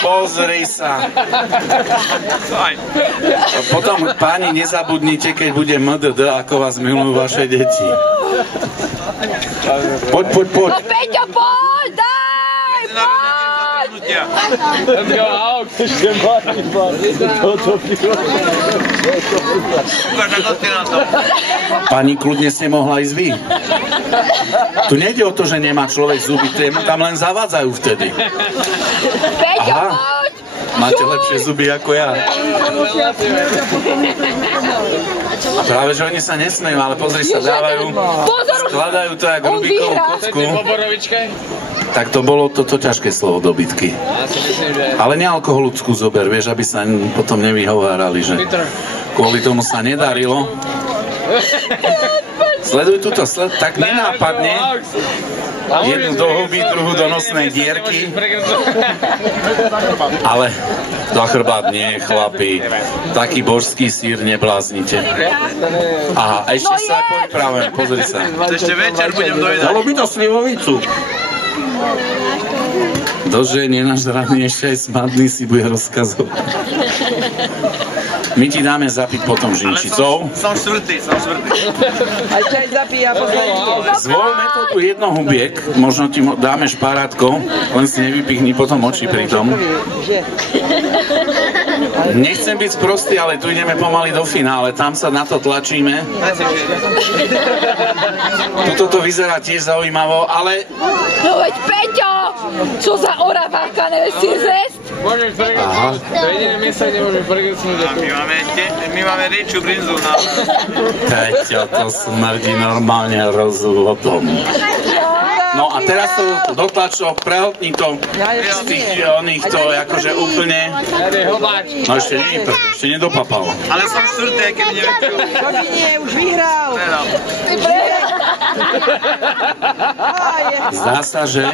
Pozri sa. Potom, páni, nezabudnite, keď bude MDD, ako vás milujú vaše deti. Poď. No Peťo, poď, daj, poď! Let's go out, ešte máš toto pivo. Pani, kľudne ste mohla ísť vy. Tu nejde o to, že nemá človek zuby, tam len zavádzajú vtedy. Peťo, Aha. poď! Máte lepšie zuby ako ja. Práve, že oni sa nesmejú, ale pozri sa, dávajú, skladajú to jak Rubikovú kocku. Tak to bolo toto ťažké slovo dobytky. Ale nealkoholickú zober, vieš, aby sa potom nevyhovárali, že kvôli tomu sa nedarilo. Sleduj túto, tak nenápadne. Jednu do huby, druhú do nosnej dierky. Ale za chrbát nie, chlapi. Taký božský sír nebláznite. Aha, ešte sa pripravujem, pozri sa. Ešte večer budem dojedať. Dalo by to slivovicu. Dože nenažraný, ešte aj smadný si bude rozkazovať. My ti dáme zapiť potom žinčicou. Som štvrtý. Aj čaj zapíja posledný. Zvol metódu jednohubiek, možno ti dáme šparátko, len si nevypichni potom oči pri tom. Nechcem byť sprostý, ale tu ideme pomaly do finále, tam sa na to tlačíme. Tuto to vyzerá tiež zaujímavo, ale... No veď Peťo, čo za oraváka, nevieš si zjesť? Môžeš pregresnúť, to je jediné miesto, kde môžeš pregresnúť. My máme rieču brinzu na... Peťo, to smrdí normálne rozvodom. No a teraz to dotlačok, prehltni to z tých oných to akože úplne... No ešte nedopapalo. Ale som štvrtý, aj keby neviem čo. Nie, už vyhral. Zdá sa, že...